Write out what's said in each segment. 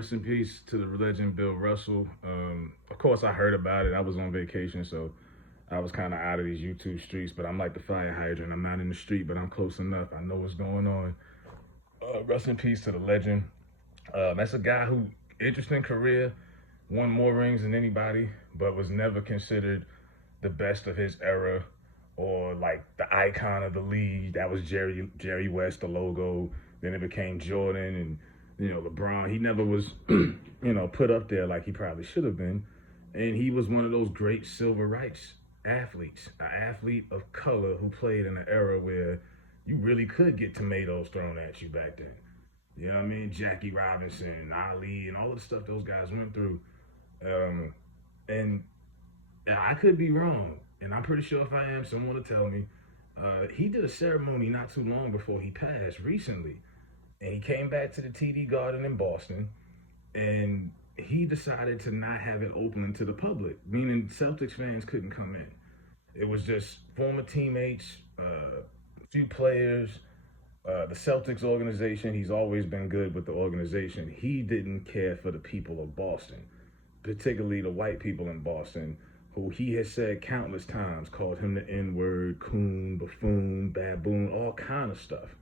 rest in peace to the legend Bill Russell. Of course, I heard about it. I was on vacation, so I was kind of out of these YouTube streets. But I'm like the fire hydrant. I'm not in the street, but I'm close enough. I know what's going on. Rest in peace to the legend. That's a guy who interesting career, won more rings than anybody, but was never considered the best of his era or like the icon of the league. That was Jerry West, the logo. Then it became Jordan and LeBron. He never was put up there like he probably should have been. And he was one of those great civil rights athletes, an athlete of color who played in an era where you really could get tomatoes thrown at you back then. You know what I mean? Jackie Robinson, Ali, and all the stuff those guys went through. And I could be wrong, and I'm pretty sure if I am, someone will tell me. He did a ceremony not too long before he passed recently, and he came back to the TD Garden in Boston, and he decided to not have it open to the public, meaning Celtics fans couldn't come in. It was just former teammates, a few players, the Celtics organization. He's always been good with the organization. He didn't care for the people of Boston, particularly the white people in Boston, who he has said countless times, called him the N-word, coon, buffoon, baboon, all kind of stuff.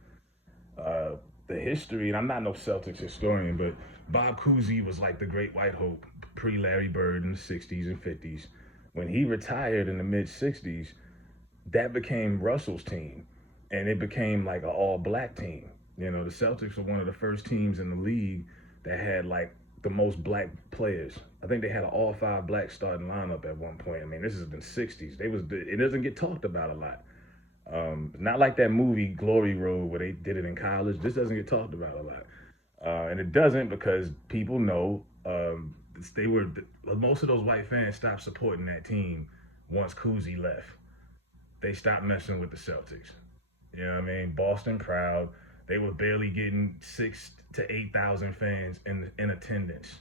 The history, and I'm not no Celtics historian, but Bob Cousy was like the great white hope pre-Larry Bird in the 60s and 50s. When he retired in the mid-60s, that became Russell's team, and it became like an all-black team. The Celtics were one of the first teams in the league that had like the most black players. I think they had an all-5 black starting lineup at one point. I mean, this is in the 60s. It doesn't get talked about a lot. Not like that movie Glory Road where they did it in college. This doesn't get talked about a lot. And it doesn't because people know most of those white fans stopped supporting that team once Cousy left. They stopped messing with the Celtics. You know what I mean? Boston proud. They were barely getting 6,000 to 8,000 fans in attendance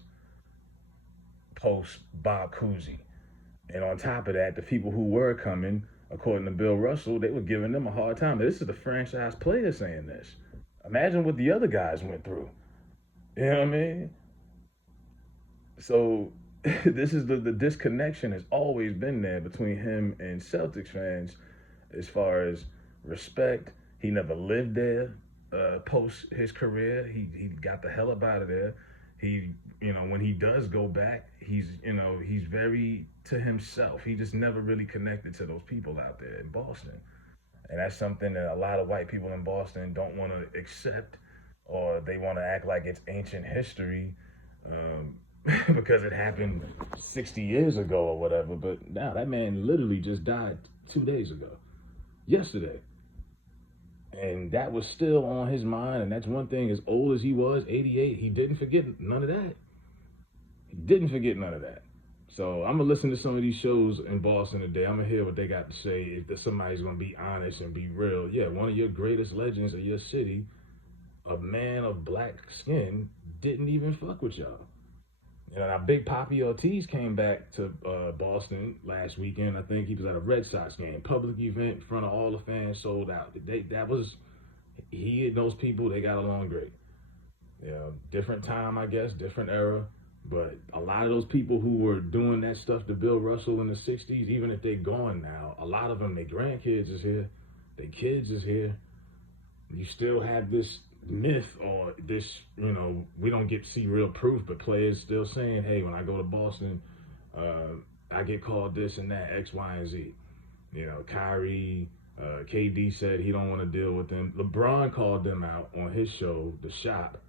post Bob Cousy. And on top of that, the people who were coming, according to Bill Russell, they were giving them a hard time. This is the franchise player saying this. Imagine what the other guys went through. You know what I mean? So this is the disconnection has always been there between him and Celtics fans as far as respect. He never lived there post his career. He got the hell up out of there. He, when he does go back, he's very to himself. He just never really connected to those people out there in Boston. And that's something that a lot of white people in Boston don't want to accept, or they want to act like it's ancient history because it happened 60 years ago or whatever. But now that man literally just died 2 days ago, yesterday. And that was still on his mind. And that's one thing, as old as he was, 88, he didn't forget none of that. He didn't forget none of that. So I'm going to listen to some of these shows in Boston today. I'm going to hear what they got to say. If somebody's going to be honest and be real. Yeah, one of your greatest legends of your city, a man of black skin, didn't even fuck with y'all. Now Big Papi Ortiz came back to Boston last weekend. I think he was at a Red Sox game, public event in front of all the fans, sold out. He and those people, they got along great. Different time, I guess, different era. But a lot of those people who were doing that stuff to Bill Russell in the 60s, even if they're gone now, a lot of them, their grandkids is here, their kids is here. You still have this myth or this, we don't get to see real proof, but players still saying, hey, when I go to Boston, I get called this and that, X, Y, and Z. Kyrie, KD said he don't want to deal with them. LeBron called them out on his show, The Shop.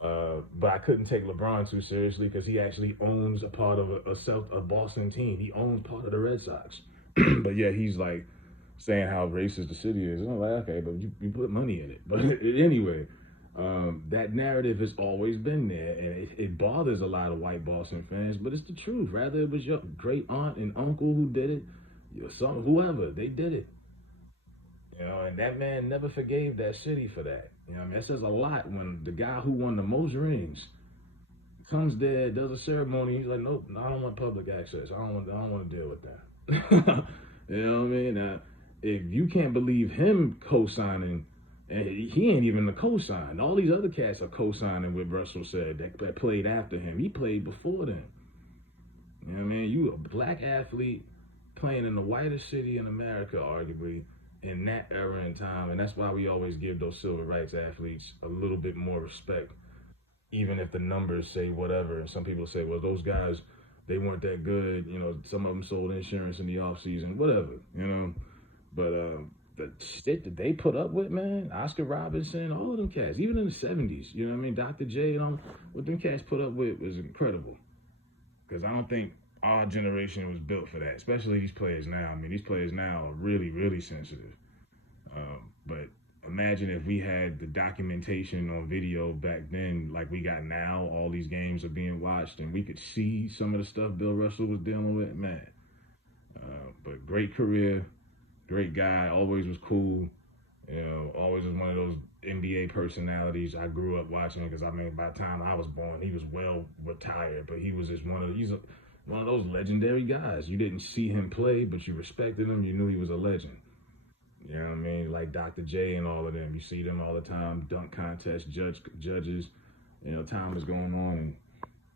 But I couldn't take LeBron too seriously because he actually owns a part of a Boston team. He owns part of the Red Sox. But yeah, he's like saying how racist the city is. I'm like, okay, but you put money in it. But anyway, that narrative has always been there, and it bothers a lot of white Boston fans, but it's the truth. Rather it was your great aunt and uncle who did it, your son, whoever, they did it. And that man never forgave that city for that. That says a lot when the guy who won the most rings comes there, does a ceremony, he's like, nope, no, I don't want public access. I don't want to deal with that. You know what I mean? Now, if you can't believe him co-signing And he ain't even the co-sign. All these other cats are co-signing what Russell said that played after him. He played before them. You know what I mean? You a black athlete playing in the whitest city in America, arguably, in that era and time. And that's why we always give those civil rights athletes a little bit more respect, even if the numbers say whatever. And some people say, well, those guys, they weren't that good. You know, some of them sold insurance in the off season, whatever, you know. But the shit that they put up with, man, Oscar Robertson, all of them cats, even in the 70s, you know what I mean? Dr. J and all, what them cats put up with was incredible. Because I don't think our generation was built for that, especially these players now. I mean, these players now are really, really sensitive. But imagine if we had the documentation on video back then, like we got now. All these games are being watched, and we could see some of the stuff Bill Russell was dealing with. Man, but great career, great guy. Always was cool. You know, always was one of those NBA personalities. I grew up watching because I mean, by the time I was born, he was well retired, but he was just one of those legendary guys. You didn't see him play, but you respected him. You knew he was a legend. You know what I mean? Like Dr. J and all of them. You see them all the time, dunk contest judges. You know, time is going on and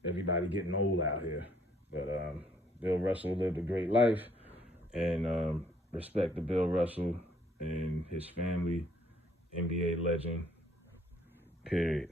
everybody getting old out here. But Bill Russell lived a great life, and respect to Bill Russell and his family, NBA legend, period.